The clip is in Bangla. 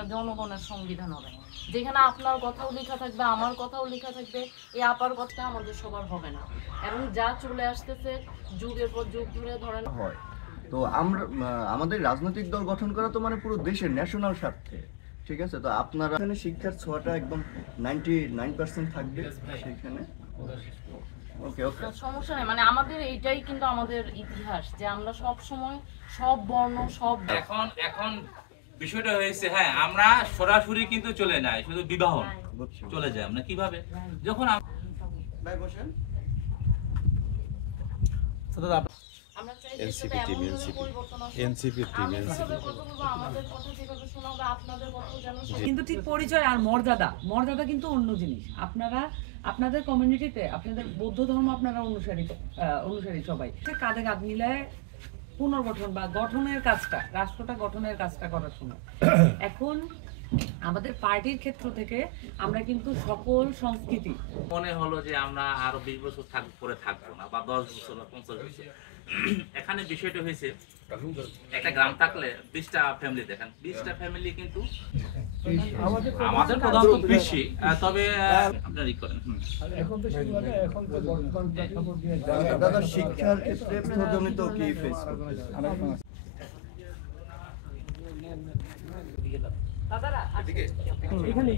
একটা জনগণের সংবিধান হবে, যেখানে আপনার কথাও লেখা থাকবে, আমার কথাও লেখা থাকবে, এই আপার কথা আমাদের সবার হবে না। এবং যা চলে আসতেছে যুগের পর যুগ ধরে ধরেন হয়। তো আমরা আমাদের রাজনৈতিক দল গঠন করা তো মানে পুরো দেশের ন্যাশনাল স্বার্থে, ঠিক আছে? তো আপনারা এখানে শিক্ষার ছোঁয়াটা একদম 99% থাকবে সেখানে। ওকে ওকে, সমস্যা নেই, মানে আমাদের এইটাই কিন্তু আমাদের ইতিহাস যে আমরা সব সময় সব বর্ণ সব এখন এখন বিষয়টা হয়েছে, হ্যাঁ আমরা সরাসরি কিন্তু চলে নাই, শুধু বিবাহ বুঝছি। চলে যায়। আমরা কিভাবে যখন ভাই বসেন। আমরা চাই দেশটাতে এমন ভাবে পরিবর্তন আসুক, আমি যেভাবে কথা বলবো আমাদের কথা যেভাবে শোনা হবে আপনাদের কথাও যেন শোনা। কিন্তু ঠিক পরিচয় আর মর্যাদা কিন্তু অন্য জিনিস। আপনারা আপনাদের কমিউনিটিতে আপনাদের বৌদ্ধ ধর্ম আপনারা অনুসারী সবাই কাঁধে কাঁধ মিলায় পুনর্গঠন বা গঠনের কাজটা, রাষ্ট্রটা গঠনের কাজটা করার সময় এখন আমাদের পার্টির ক্ষেত্র থেকে আমরা কিন্তু সকল সংস্কৃতি মনে হলো যে আমরা আরো 20 বছর পরে থাকবো না, বা 10 বছর বা 50 বছর। এখানে বিষয়টা হয়েছে, একটা গ্রাম থাকলে 20টা ফ্যামিলি দেখেন, 20টা ফ্যামিলি কিন্তু আমাদের প্রধানত কৃষি, তবে আপনার ই করেন। দাদা শিক্ষার ক্ষেত্রে প্রজনিত কি ফেস করতেছে? দাদারা এখানে